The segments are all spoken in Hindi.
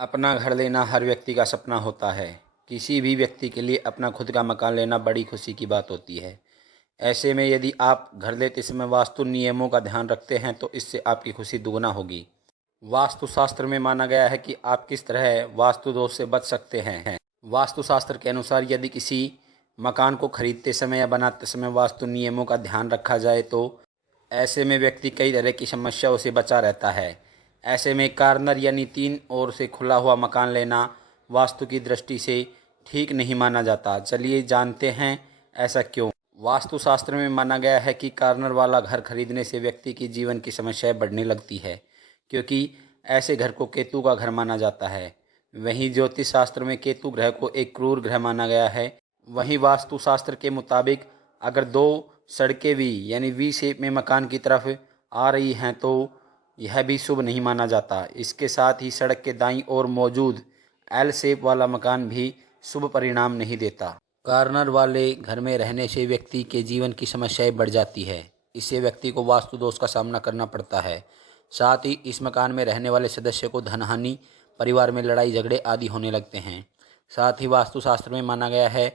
अपना घर लेना हर व्यक्ति का सपना होता है। किसी भी व्यक्ति के लिए अपना खुद का मकान लेना बड़ी खुशी की बात होती है। ऐसे में यदि आप घर लेते समय वास्तु नियमों का ध्यान रखते हैं तो इससे आपकी खुशी दुगना होगी। वास्तुशास्त्र में माना गया है कि आप किस तरह वास्तु दोष से बच सकते हैं। वास्तुशास्त्र के अनुसार यदि किसी मकान को खरीदते समय या बनाते समय वास्तु नियमों का ध्यान रखा जाए तो ऐसे में व्यक्ति कई तरह की समस्याओं से बचा रहता है। ऐसे में कॉर्नर यानी तीन ओर से खुला हुआ मकान लेना वास्तु की दृष्टि से ठीक नहीं माना जाता। चलिए जानते हैं ऐसा क्यों। वास्तुशास्त्र में माना गया है कि कॉर्नर वाला घर खरीदने से व्यक्ति की जीवन की समस्याएं बढ़ने लगती है, क्योंकि ऐसे घर को केतु का घर माना जाता है। वहीं ज्योतिष शास्त्र में केतु ग्रह को एक क्रूर ग्रह माना गया है। वहीं वास्तुशास्त्र के मुताबिक अगर दो सड़कें वी यानी वी शेप में मकान की तरफ आ रही हैं तो यह भी शुभ नहीं माना जाता। इसके साथ ही सड़क के दाईं ओर मौजूद एल शेप वाला मकान भी शुभ परिणाम नहीं देता। कॉर्नर वाले घर में रहने से व्यक्ति के जीवन की समस्याएं बढ़ जाती है। इससे व्यक्ति को वास्तु दोष का सामना करना पड़ता है। साथ ही इस मकान में रहने वाले सदस्य को धनहानि, परिवार में लड़ाई झगड़े आदि होने लगते हैं। साथ ही वास्तुशास्त्र में माना गया है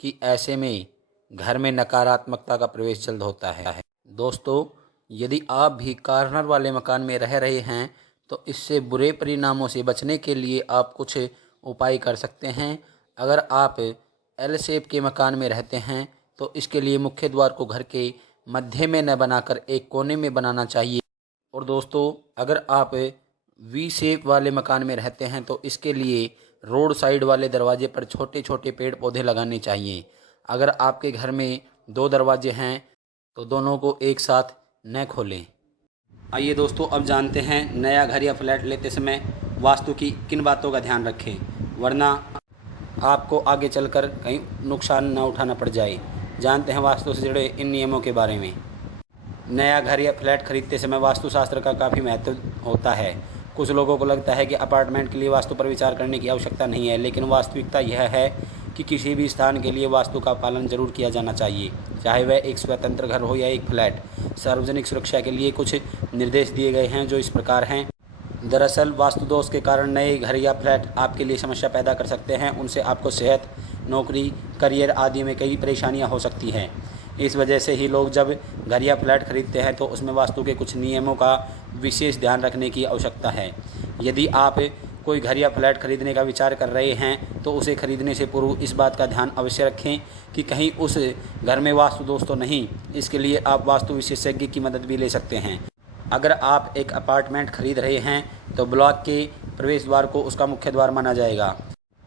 कि ऐसे में घर में नकारात्मकता का प्रवेश जल्द होता है। दोस्तों, यदि आप भी कॉर्नर वाले मकान में रह रहे हैं तो इससे बुरे परिणामों से बचने के लिए आप कुछ उपाय कर सकते हैं। अगर आप एल शेप के मकान में रहते हैं तो इसके लिए मुख्य द्वार को घर के मध्य में न बनाकर एक कोने में बनाना चाहिए। और दोस्तों, अगर आप वी शेप वाले मकान में रहते हैं तो इसके लिए रोड साइड वाले दरवाजे पर छोटे छोटे पेड़ पौधे लगाने चाहिए। अगर आपके घर में दो दरवाजे हैं तो दोनों को एक साथ न खोलें। आइए दोस्तों, अब जानते हैं नया घर या फ्लैट लेते समय वास्तु की किन बातों का ध्यान रखें, वरना आपको आगे चलकर कहीं नुकसान न उठाना पड़ जाए। जानते हैं वास्तु से जुड़े इन नियमों के बारे में। नया घर या फ्लैट खरीदते समय वास्तुशास्त्र का काफ़ी महत्व होता है। कुछ लोगों को लगता है कि अपार्टमेंट के लिए वास्तु पर विचार करने की आवश्यकता नहीं है, लेकिन वास्तविकता यह है कि किसी भी स्थान के लिए वास्तु का पालन जरूर किया जाना चाहिए, चाहे वह एक स्वतंत्र घर हो या एक फ्लैट। सार्वजनिक सुरक्षा के लिए कुछ निर्देश दिए गए हैं जो इस प्रकार हैं। दरअसल वास्तु दोष के कारण नए घर या फ्लैट आपके लिए समस्या पैदा कर सकते हैं। उनसे आपको सेहत, नौकरी, करियर आदि में कई परेशानियां हो सकती हैं। इस वजह से ही लोग जब घर या फ्लैट खरीदते हैं तो उसमें वास्तु के कुछ नियमों का विशेष ध्यान रखने की आवश्यकता है। यदि आप कोई घर या फ्लैट खरीदने का विचार कर रहे हैं तो उसे खरीदने से पूर्व इस बात का ध्यान अवश्य रखें कि कहीं उस घर में वास्तु दोष तो नहीं। इसके लिए आप वास्तु विशेषज्ञ की मदद भी ले सकते हैं। अगर आप एक अपार्टमेंट खरीद रहे हैं तो ब्लॉक के प्रवेश द्वार को उसका मुख्य द्वार माना जाएगा।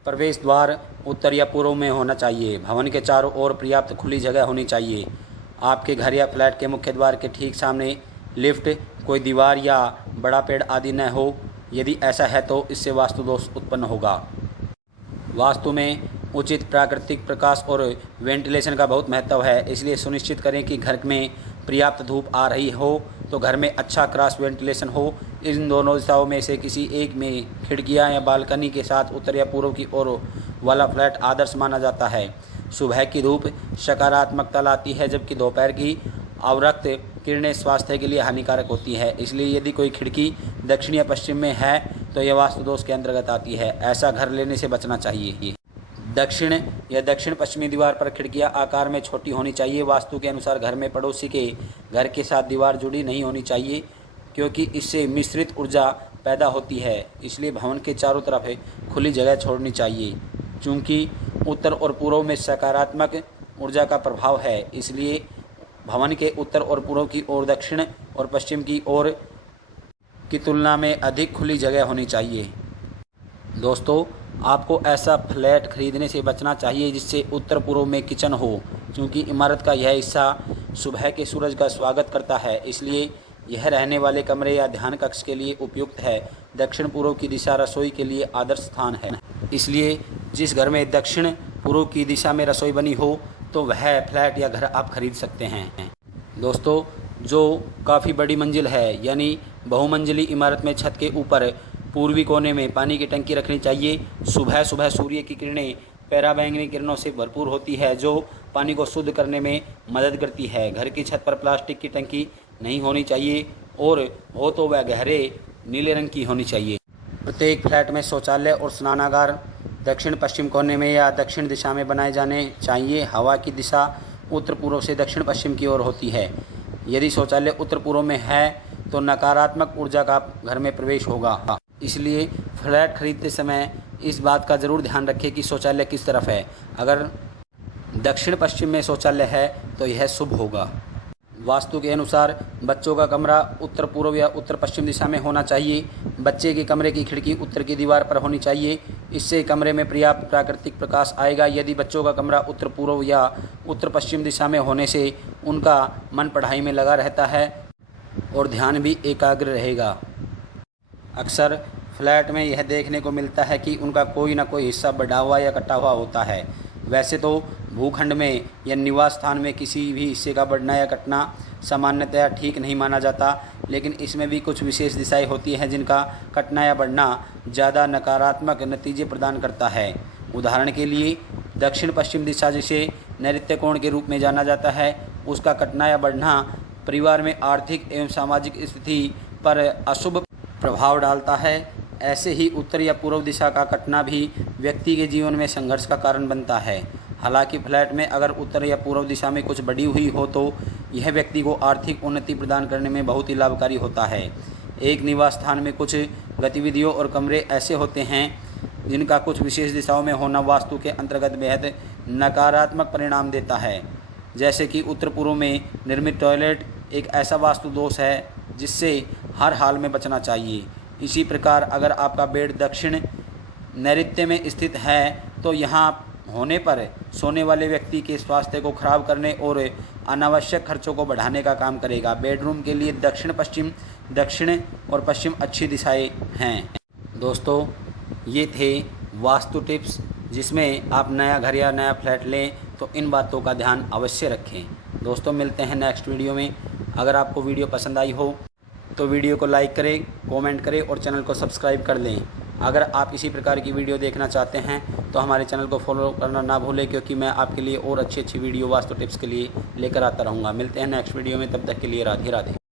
प्रवेश द्वार उत्तर या पूर्व में होना चाहिए। भवन के चारों ओर पर्याप्त खुली जगह होनी चाहिए। आपके घर या फ्लैट के मुख्य द्वार के ठीक सामने लिफ्ट, कोई दीवार या बड़ा पेड़ आदि न हो। यदि ऐसा है तो इससे वास्तु दोष उत्पन्न होगा। वास्तु में उचित प्राकृतिक प्रकाश और वेंटिलेशन का बहुत महत्व है, इसलिए सुनिश्चित करें कि घर में पर्याप्त धूप आ रही हो तो घर में अच्छा क्रॉस वेंटिलेशन हो। इन दोनों दिशाओं में से किसी एक में खिड़कियां या बालकनी के साथ उत्तर या पूर्व की ओर वाला फ्लैट आदर्श माना जाता है। सुबह की धूप सकारात्मकता लाती है, जबकि दोपहर की अवरक्त किरणें स्वास्थ्य के लिए हानिकारक होती है। इसलिए यदि कोई खिड़की दक्षिण या पश्चिम में है तो यह वास्तु दोष के अंतर्गत आती है। ऐसा घर लेने से बचना चाहिए। दक्षिण या दक्षिण पश्चिमी दीवार पर खिड़कियां आकार में छोटी होनी चाहिए। वास्तु के अनुसार घर में पड़ोसी के घर के साथ दीवार जुड़ी नहीं होनी चाहिए, क्योंकि इससे मिश्रित ऊर्जा पैदा होती है। इसलिए भवन के चारों तरफ खुली जगह छोड़नी चाहिए। चूँकि उत्तर और पूर्व में सकारात्मक ऊर्जा का प्रभाव है, इसलिए भवन के उत्तर और पूर्व की ओर दक्षिण और पश्चिम की ओर की तुलना में अधिक खुली जगह होनी चाहिए। दोस्तों, आपको ऐसा फ्लैट खरीदने से बचना चाहिए जिससे उत्तर पूर्व में किचन हो, क्योंकि इमारत का यह हिस्सा सुबह के सूरज का स्वागत करता है। इसलिए यह रहने वाले कमरे या ध्यान कक्ष के लिए उपयुक्त है। दक्षिण पूर्व की दिशा रसोई के लिए आदर्श स्थान है। इसलिए जिस घर में दक्षिण पूर्व की दिशा में रसोई बनी हो तो वह फ्लैट या घर आप खरीद सकते हैं। दोस्तों, जो काफ़ी बड़ी मंजिल है यानी बहुमंजिली इमारत में छत के ऊपर पूर्वी कोने में पानी की टंकी रखनी चाहिए। सुबह सुबह सूर्य की किरणें पराबैंगनी किरणों से भरपूर होती है जो पानी को शुद्ध करने में मदद करती है। घर की छत पर प्लास्टिक की टंकी नहीं होनी चाहिए और हो तो वह गहरे नीले रंग की होनी चाहिए। प्रत्येक फ्लैट में शौचालय और स्नानागार दक्षिण पश्चिम कोने में या दक्षिण दिशा में बनाए जाने चाहिए। हवा की दिशा उत्तर पूर्व से दक्षिण पश्चिम की ओर होती है। यदि शौचालय उत्तर पूर्व में है तो नकारात्मक ऊर्जा का घर में प्रवेश होगा। इसलिए फ्लैट खरीदते समय इस बात का ज़रूर ध्यान रखें कि शौचालय किस तरफ है। अगर दक्षिण पश्चिम में शौचालय है तो यह शुभ होगा। वास्तु के अनुसार बच्चों का कमरा उत्तर पूर्व या उत्तर पश्चिम दिशा में होना चाहिए। बच्चे के कमरे की खिड़की उत्तर की दीवार पर होनी चाहिए। इससे कमरे में पर्याप्त प्राकृतिक प्रकाश आएगा। यदि बच्चों का कमरा उत्तर पूर्व या उत्तर पश्चिम दिशा में होने से उनका मन पढ़ाई में लगा रहता है और ध्यान भी एकाग्र रहेगा। अक्सर फ्लैट में यह देखने को मिलता है कि उनका कोई ना कोई हिस्सा बढ़ा हुआ या कटा हुआ होता है। वैसे तो भूखंड में या निवास स्थान में किसी भी हिस्से का बढ़ना या कटना सामान्यतया ठीक नहीं माना जाता, लेकिन इसमें भी कुछ विशेष दिशाएं होती हैं जिनका कटना या बढ़ना ज़्यादा नकारात्मक नतीजे प्रदान करता है। उदाहरण के लिए दक्षिण पश्चिम दिशा, जिसे नैऋत्य कोण के रूप में जाना जाता है, उसका कटना या बढ़ना परिवार में आर्थिक एवं सामाजिक स्थिति पर अशुभ प्रभाव डालता है। ऐसे ही उत्तर या पूर्व दिशा का कटना भी व्यक्ति के जीवन में संघर्ष का कारण बनता है। हालांकि फ्लैट में अगर उत्तर या पूर्व दिशा में कुछ बढ़ी हुई हो तो यह व्यक्ति को आर्थिक उन्नति प्रदान करने में बहुत ही लाभकारी होता है। एक निवास स्थान में कुछ गतिविधियों और कमरे ऐसे होते हैं जिनका कुछ विशेष दिशाओं में होना वास्तु के अंतर्गत बेहद नकारात्मक परिणाम देता है। जैसे कि उत्तर पूर्व में निर्मित टॉयलेट एक ऐसा वास्तु दोष है जिससे हर हाल में बचना चाहिए। इसी प्रकार अगर आपका बेड दक्षिण नैऋत्य में स्थित है तो यहाँ होने पर सोने वाले व्यक्ति के स्वास्थ्य को खराब करने और अनावश्यक खर्चों को बढ़ाने का काम करेगा। बेडरूम के लिए दक्षिण पश्चिम, दक्षिण और पश्चिम अच्छी दिशाएं हैं। दोस्तों, ये थे वास्तु टिप्स, जिसमें आप नया घर या नया फ्लैट लें तो इन बातों का ध्यान अवश्य रखें। दोस्तों, मिलते हैं नेक्स्ट वीडियो में। अगर आपको वीडियो पसंद आई हो तो वीडियो को लाइक करें, कमेंट करें और चैनल को सब्सक्राइब कर लें। अगर आप इसी प्रकार की वीडियो देखना चाहते हैं तो हमारे चैनल को फॉलो करना ना भूलें, क्योंकि मैं आपके लिए और अच्छी वीडियो वास्तु टिप्स के लिए लेकर आता रहूँगा। मिलते हैं नेक्स्ट वीडियो में, तब तक के लिए राधे राधे।